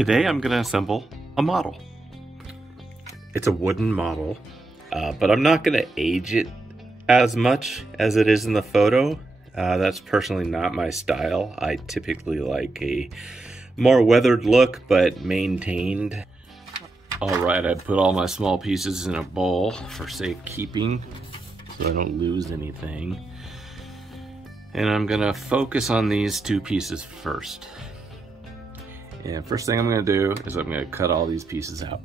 Today I'm going to assemble a model. It's a wooden model, but I'm not going to age it as much as it is in the photo. That's personally not my style. I typically like a more weathered look, but maintained. All right, I put all my small pieces in a bowl for safekeeping, so I don't lose anything. And I'm gonna focus on these two pieces first. And first thing I'm gonna do is I'm gonna cut all these pieces out.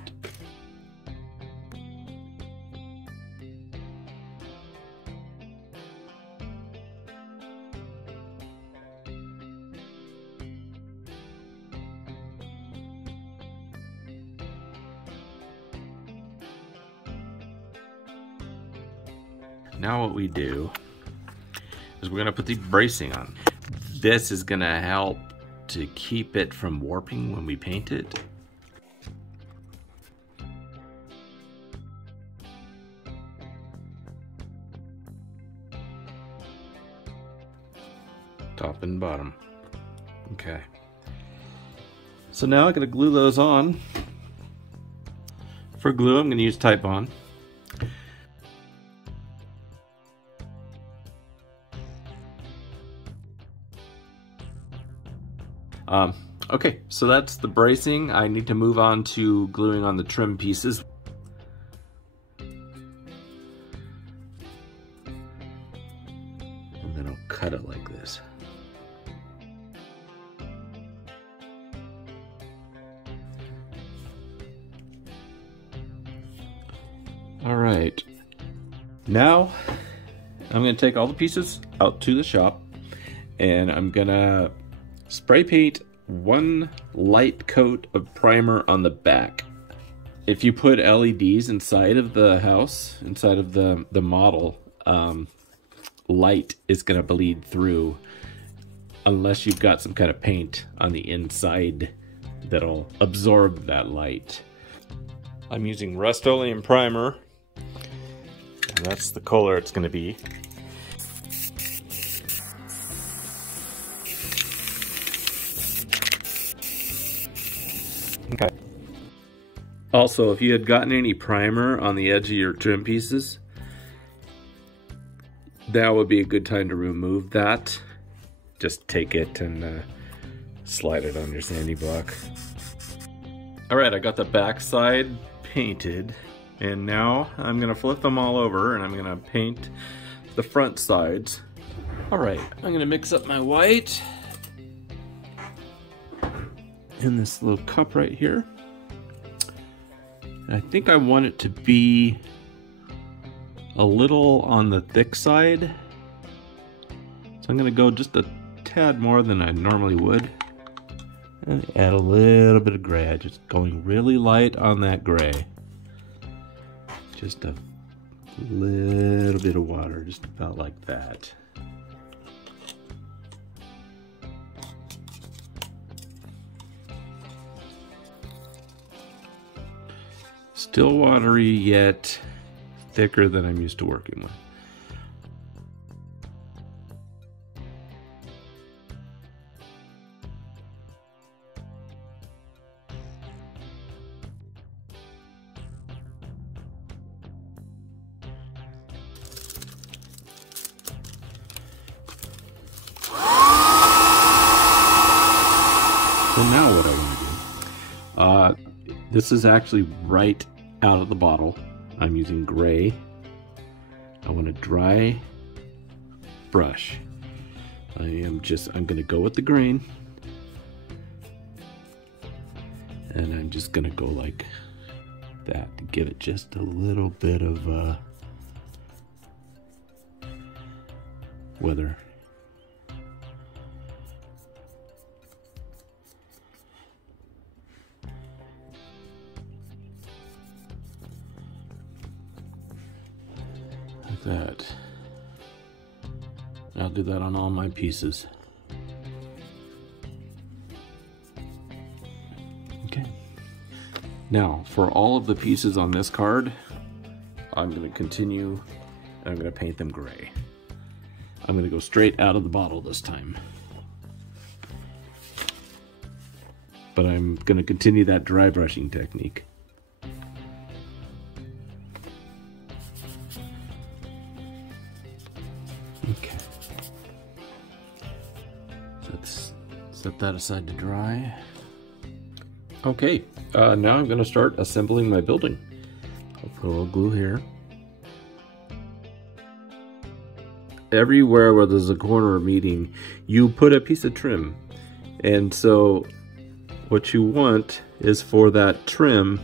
Now what we do is we're gonna put the bracing on. This is gonna help to keep it from warping when we paint it. Top and bottom. Okay. So now I'm gonna glue those on. For glue, I'm gonna use Titebond. Okay, so that's the bracing. I need to move on to gluing on the trim pieces. And then I'll cut it like this. All right, now I'm gonna take all the pieces out to the shop and I'm gonna spray paint one light coat of primer on the back. If you put LEDs inside of the house, inside of the model, light is gonna bleed through unless you've got some kind of paint on the inside that'll absorb that light. I'm using Rust-Oleum primer, and that's the color it's gonna be. Okay. Also, if you had gotten any primer on the edge of your trim pieces, that would be a good time to remove that. Just take it and slide it on your sandy block. All right, I got the back side painted, and now I'm gonna flip them all over and I'm gonna paint the front sides. All right, I'm gonna mix up my white in this little cup right here. I think I want it to be a little on the thick side. So I'm gonna go just a tad more than I normally would. And add a little bit of gray, just going really light on that gray. Just a little bit of water, just about like that. Still watery, yet thicker than I'm used to working with. So now what I want to do, this is actually right out of the bottle. I'm using gray. I want a dry brush. I'm gonna go with the grain. And I'm just gonna go like that to give it just a little bit of weather. That. I'll do that on all my pieces. Okay. Now, for all of the pieces on this card, I'm going to continue and I'm going to paint them gray. I'm going to go straight out of the bottle this time. but I'm going to continue that dry brushing technique. Okay. So let's set that aside to dry. Okay, now I'm going to start assembling my building. I'll put a little glue here. Everywhere where there's a corner meeting, you put a piece of trim. And so what you want is for that trim,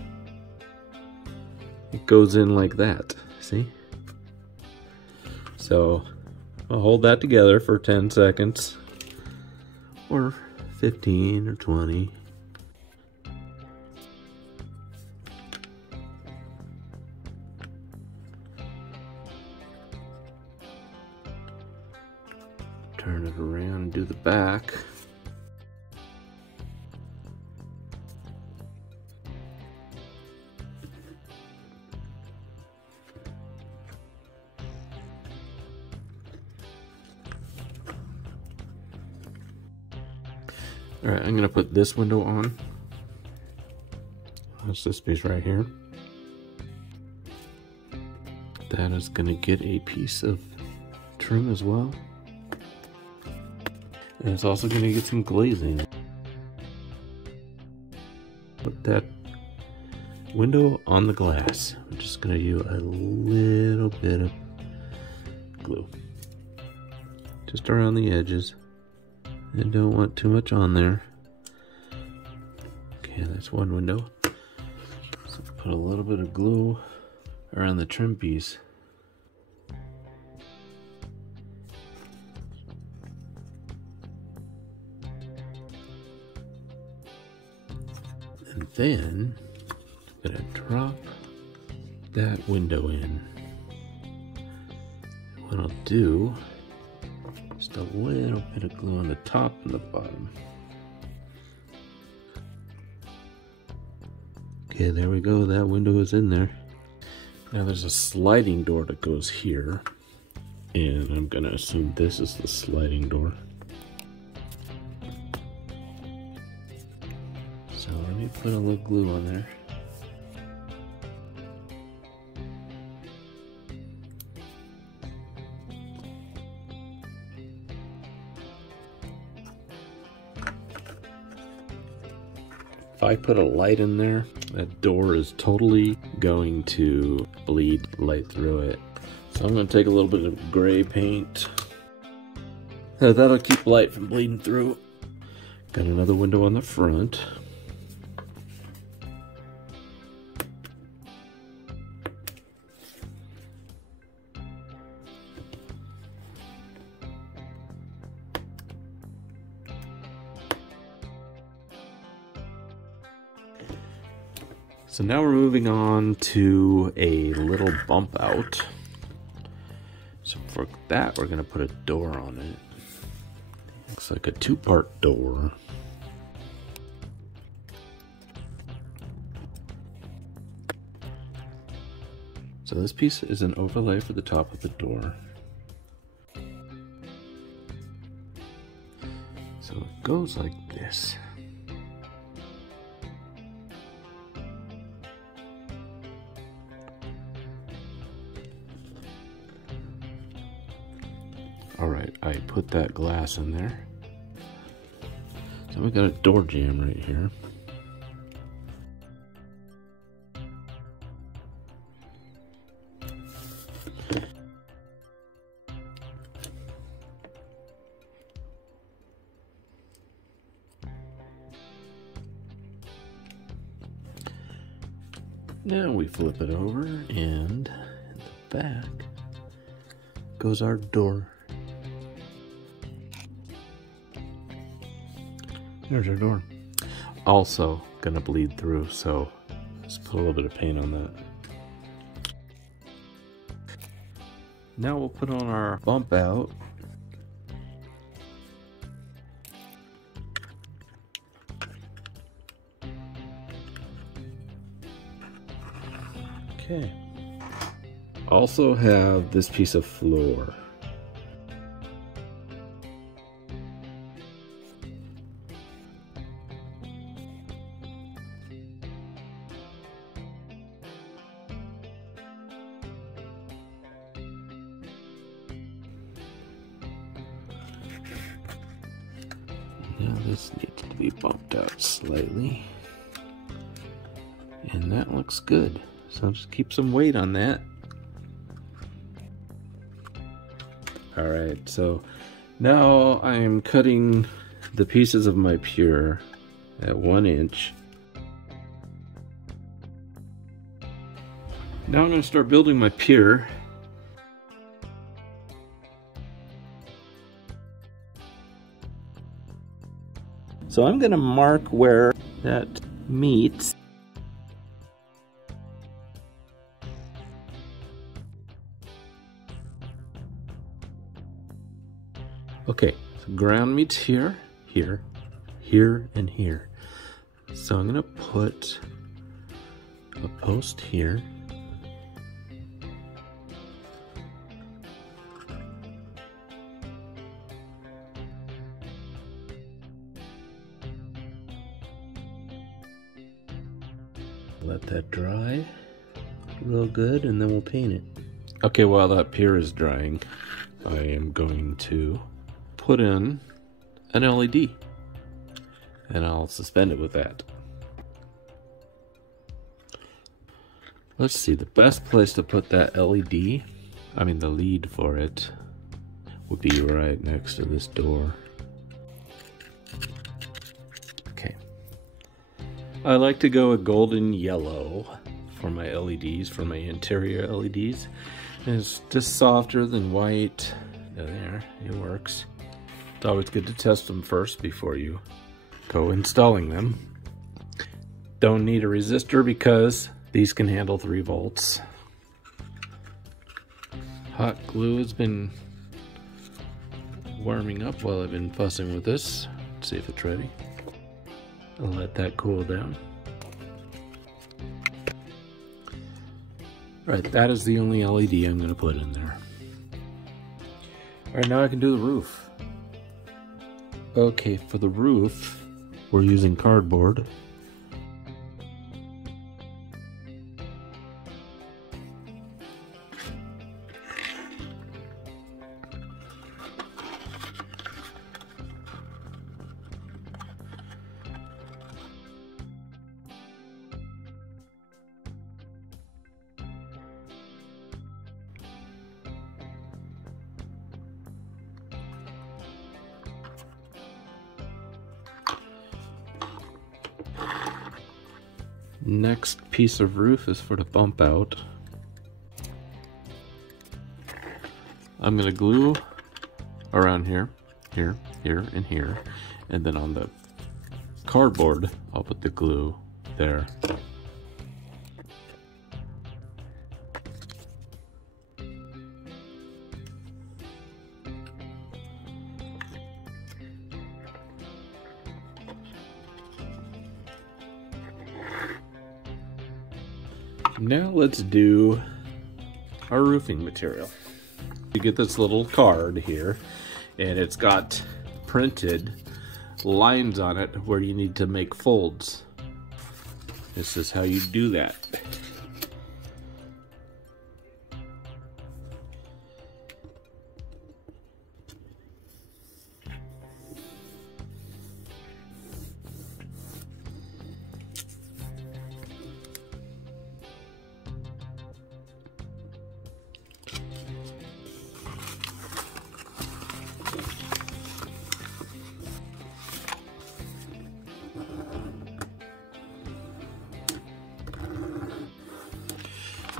it goes in like that, see? So I'll hold that together for 10 seconds or 15 or 20. Turn it around and do the back. Alright, I'm going to put this window on. That's this piece right here. That is going to get a piece of trim as well. And it's also going to get some glazing. Put that window on the glass. I'm just going to use a little bit of glue. Just around the edges. I don't want too much on there. Okay, that's one window. So put a little bit of glue around the trim piece. And then I'm gonna drop that window in. What I'll do, just a little bit of glue on the top and the bottom. Okay, there we go, that window is in there. Now there's a sliding door that goes here, and I'm gonna assume this is the sliding door. So let me put a little glue on there. If I put a light in there, that door is totally going to bleed light through it. So I'm going to take a little bit of gray paint. That'll keep light from bleeding through. Got another window on the front. So now we're moving on to a little bump out. So for that, we're gonna put a door on it. Looks like a two-part door. So this piece is an overlay for the top of the door. So it goes like this. Alright, I put that glass in there. So we got a door jamb right here. Now we flip it over, and in the back goes our door. There's our door. Also gonna bleed through, so let's put a little bit of paint on that. Now we'll put on our bump out. Okay. Also have this piece of floor. Now this needs to be bumped out slightly. And that looks good. So I'll just keep some weight on that. Alright, so now I'm cutting the pieces of my pure at 1 inch. Now I'm going to start building my pier. So I'm going to mark where that meets. Okay, so ground meets here, here, here, and here. So I'm going to put a post here. Let that dry real good, and then we'll paint it. Okay, while that pier is drying, I am going to put in an LED, and I'll suspend it with that. Let's see, the best place to put that LED, I mean the lead for it, would be right next to this door. Okay. I like to go a golden yellow for my LEDs, for my interior LEDs. And it's just softer than white. There, it works. It's always good to test them first before you go installing them. Don't need a resistor because these can handle 3 volts. Hot glue has been warming up while I've been fussing with this. Let's see if it's ready. I'll let that cool down. Right, that is the only LED I'm going to put in there. Alright, now I can do the roof. Okay, for the roof, we're using cardboard. Next piece of roof is for the bump out. I'm going to glue around here, here, here, and here. And then on the cardboard, I'll put the glue there. Now let's do our roofing material. You get this little card here, and it's got printed lines on it where you need to make folds. This is how you do that.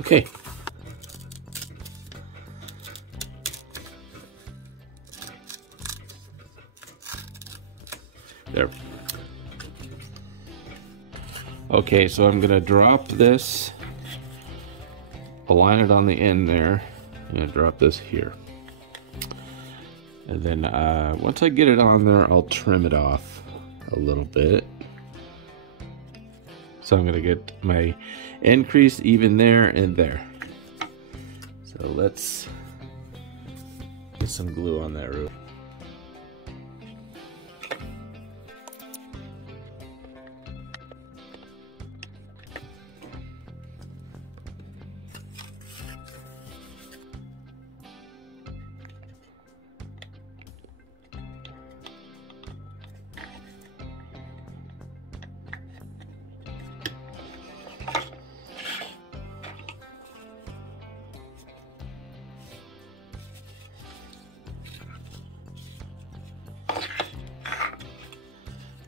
Okay. There. Okay, so I'm gonna drop this, align it on the end there. I'm gonna drop this here. And then once I get it on there, I'll trim it off a little bit. So I'm gonna get my end crease even there and there. So let's get some glue on that roof.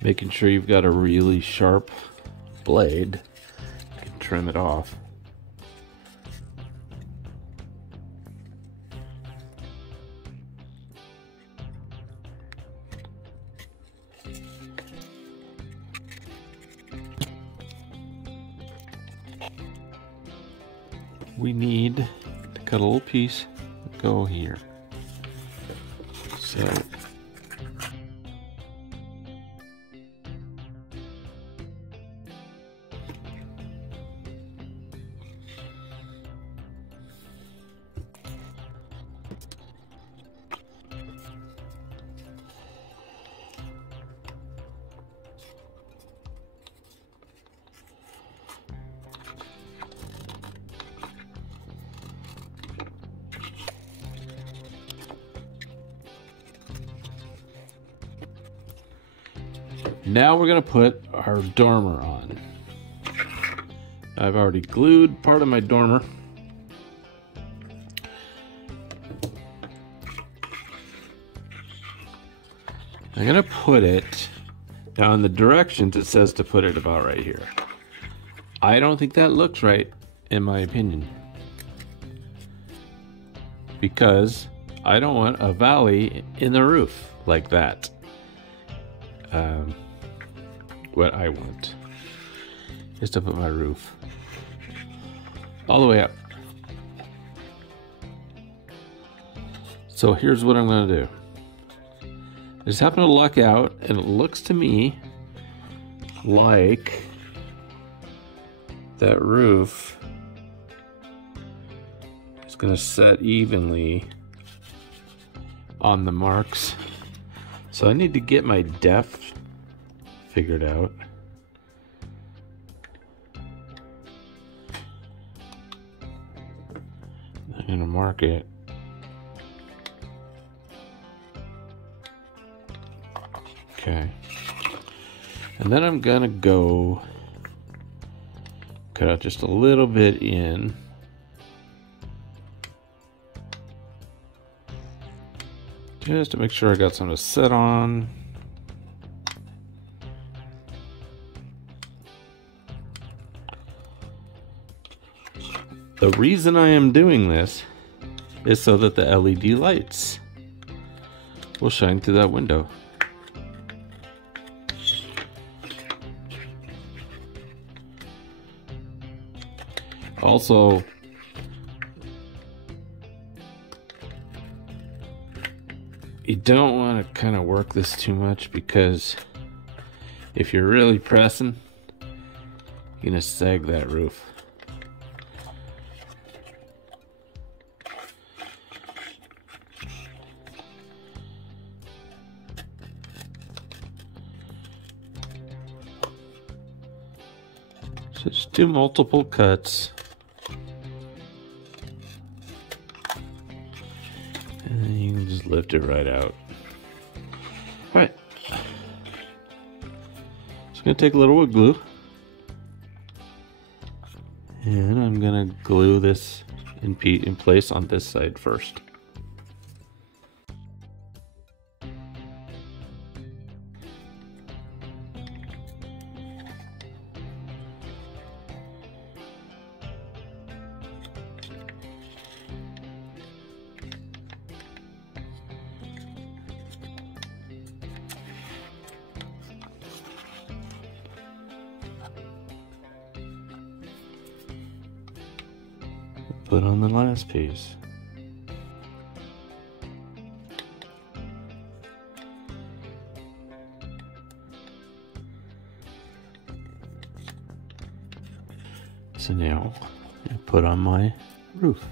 Making sure you've got a really sharp blade. You can trim it off. We need to cut a little piece, go here. So now we're going to put our dormer on. I've already glued part of my dormer. I'm going to put it, now in the directions it says to put it about right here. I don't think that looks right, in my opinion. Because I don't want a valley in the roof like that. What I want is to put my roof all the way up. So here's what I'm going to do. I just happen to luck out, and it looks to me like that roof is going to set evenly on the marks. So I need to get my depth figured out. I'm going to mark it. Okay. And then I'm going to go cut out just a little bit in. Just to make sure I got something to set on. The reason I am doing this is so that the LED lights will shine through that window. Also, you don't want to kind of work this too much, because if you're really pressing, you're going to sag that roof. So just do multiple cuts. And then you can just lift it right out. Alright. Just going to take a little wood glue. And I'm going to glue this in place on this side first. Put on the last piece. So now I put on my roof.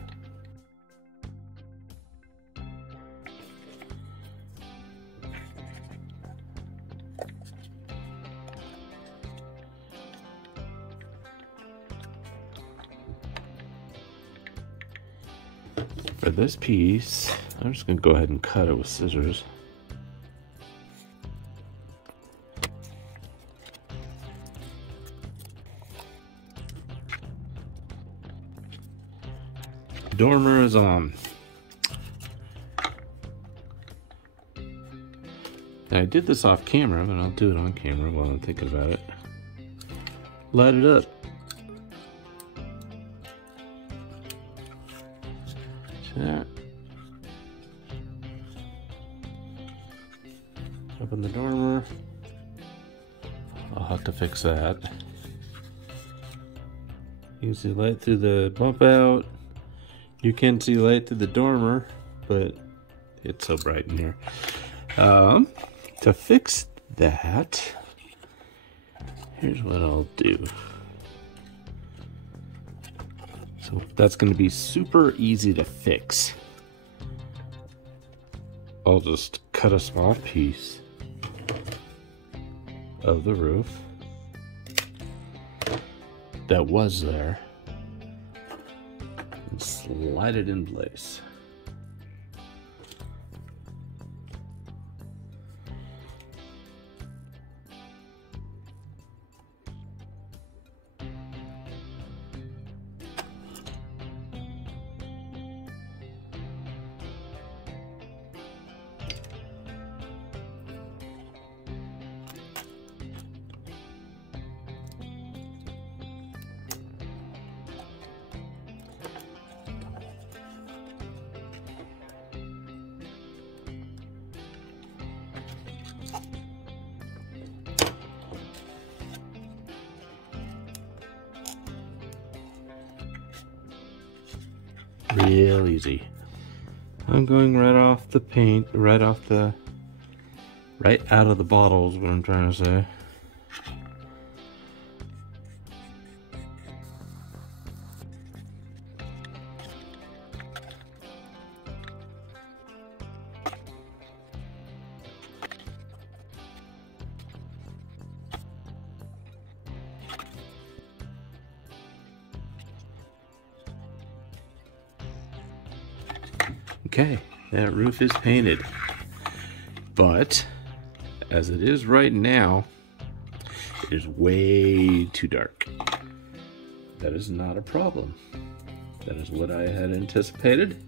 For this piece, I'm just going to go ahead and cut it with scissors. Dormer is on. I did this off camera, but I'll do it on camera while I'm thinking about it. Light it up. See that? Open the dormer. I'll have to fix that. You can see light through the bump out. You can see light through the dormer, but it's so bright in here. To fix that, here's what I'll do. So that's going to be super easy to fix. I'll just cut a small piece of the roof that was there and slide it in place. Real easy. I'm going right off the paint, right out of the bottle is what I'm trying to say. Okay, that roof is painted, but as it is right now, it is way too dark. That is not a problem. That is what I had anticipated.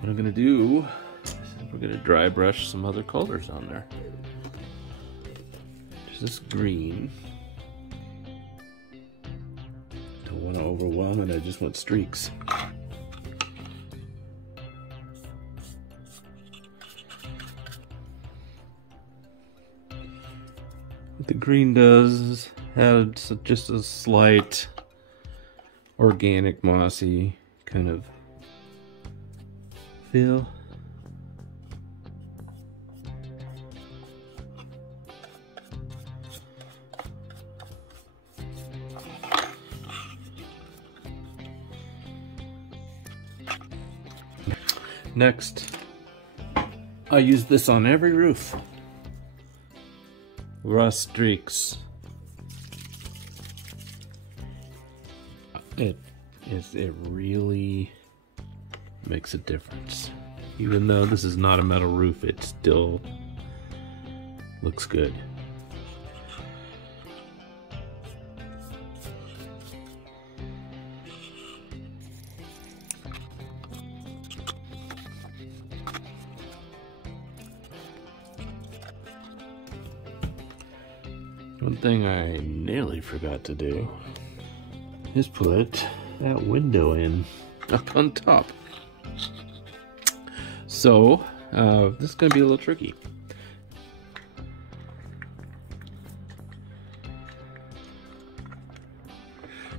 What I'm gonna do is we're gonna dry brush some other colors on there. There's this green. Don't want to overwhelm it, I just want streaks. What the green does is have just a slight organic mossy kind of feel. Next, I use this on every roof. Rust streaks. It really makes a difference. Even though this is not a metal roof, it still looks good. One thing I nearly forgot to do is put that window in up on top. So, this is going to be a little tricky.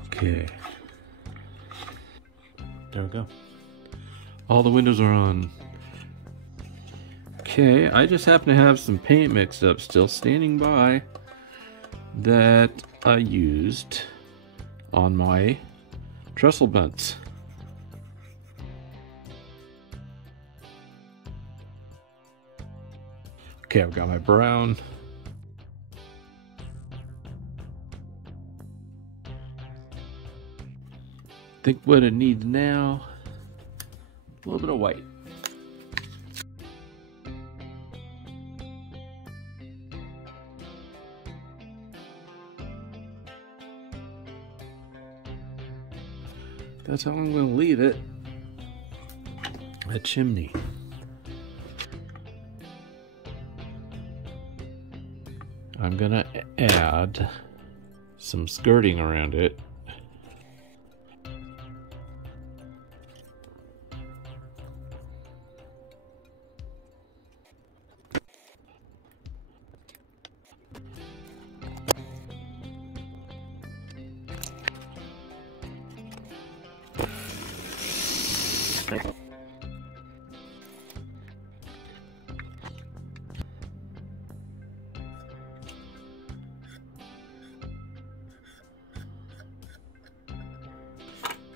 Okay. There we go. All the windows are on. Okay, I just happen to have some paint mixed up still standing by that I used on my trestle vents. Okay, I've got my brown. I think what it needs now, a little bit of white. That's how I'm going to leave it. That chimney. I'm gonna add some skirting around it.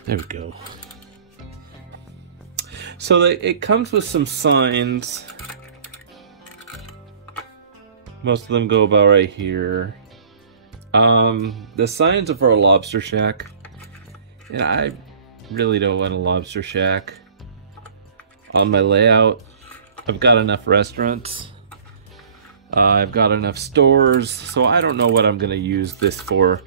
There we go. So it comes with some signs. Most of them go about right here. The signs are for a lobster shack. And I really don't want a lobster shack on my layout. I've got enough restaurants. I've got enough stores, so I don't know what I'm gonna use this for.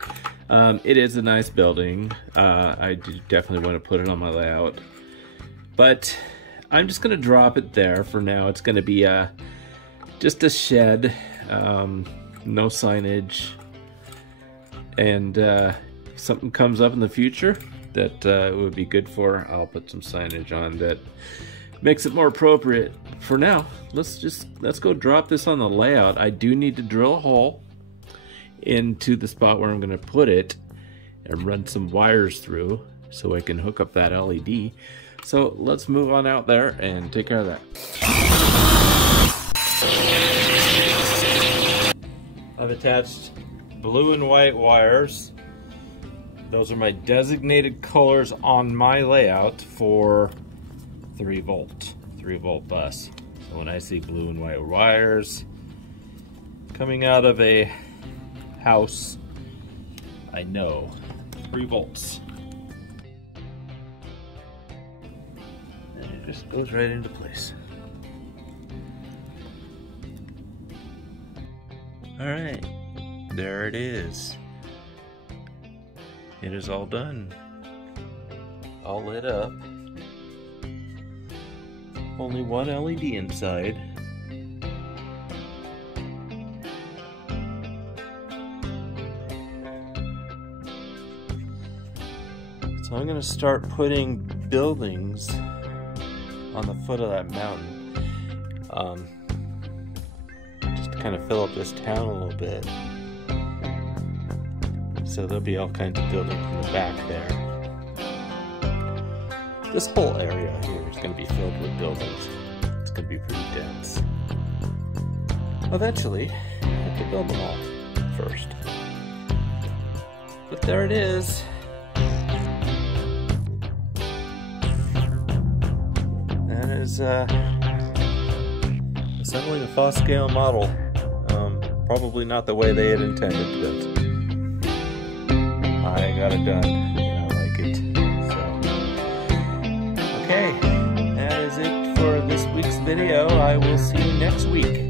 It is a nice building. I do definitely want to put it on my layout, but I'm just gonna drop it there for now. It's gonna be just a shed, no signage, and if something comes up in the future that it would be good for, I'll put some signage on that makes it more appropriate. For now, let's go drop this on the layout. I do need to drill a hole into the spot where I'm going to put it and run some wires through so I can hook up that LED. So let's move on out there and take care of that. I've attached blue and white wires. Those are my designated colors on my layout for 3 volt bus. So when I see blue and white wires coming out of a house, I know 3 volts. And it just goes right into place. All right, there it is. It is all done. All lit up. Only one LED inside. So I'm gonna start putting buildings on the foot of that mountain, just to kind of fill up this town a little bit. So there'll be all kinds of buildings in the back there. This whole area here is going to be filled with buildings. It's going to be pretty dense. Eventually, I have to build them all first. But there it is. That is assembling a fast scale model. Probably not the way they had intended, but I got it done and I like it. Okay, that is it for this week's video. I will see you next week.